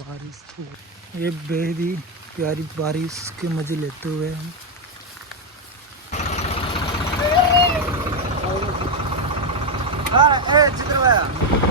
बारिश हो, ये बेहद ही प्यारी बारिश के मजे लेते हुए हम हाँ, चित्र